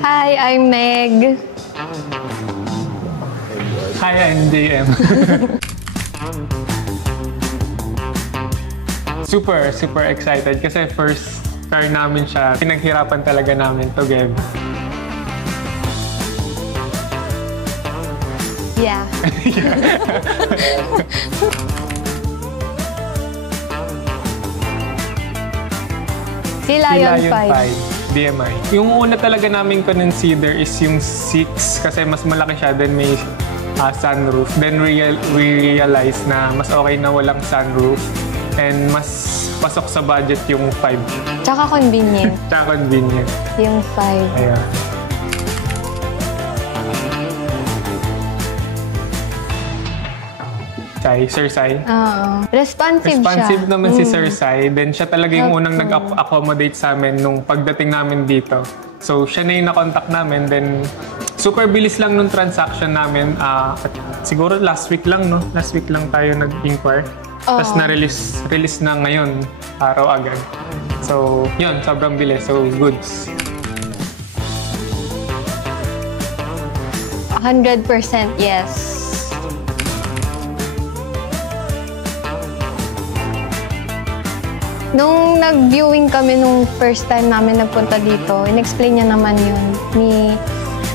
Hi, I'm Meg. Hi, I'm DM. Super excited kasi first car namin siya. Pinaghirapan talaga namin together. Yeah. Si Lion 5. DMI. Yung una talaga namin consider is yung 6 kasi mas malaki siya, then may sunroof. Then we realized na mas okay na walang sunroof and mas pasok sa budget yung 5. Tsaka convenient. Tsaka convenient. Yung 5. Ayan. Sir Sai. Oo. Responsive Responsive siya. naman si Sir Sai. Then siya talaga yung unang nag-accommodate sa amin nung pagdating namin dito. So siya na yung na-contact namin. Then super bilis lang nung transaction namin. At siguro last week lang, no? Last week lang tayo nag-inquire. Tapos na-release na ngayon, araw agad. So yun, sobrang bilis. So goods. 100% yes. Nung nag-viewing kami nung first time namin nagpunta dito, in-explain niya naman yun.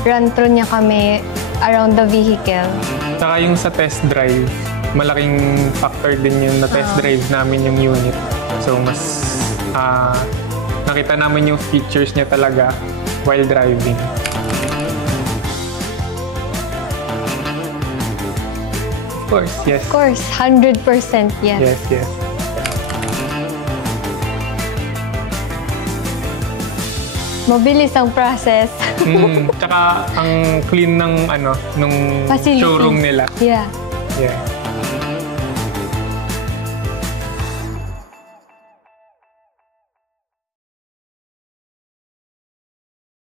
Run through niya kami around the vehicle. Saka yung sa test drive, malaking factor din yun na test drive namin yung unit. So mas nakita namin yung features niya talaga while driving. Of course, yes. Of course, 100% yes. Yes. Mabilis ang process. Tsaka ang clean ng nung Facilities. showroom nila. Yeah. Yeah.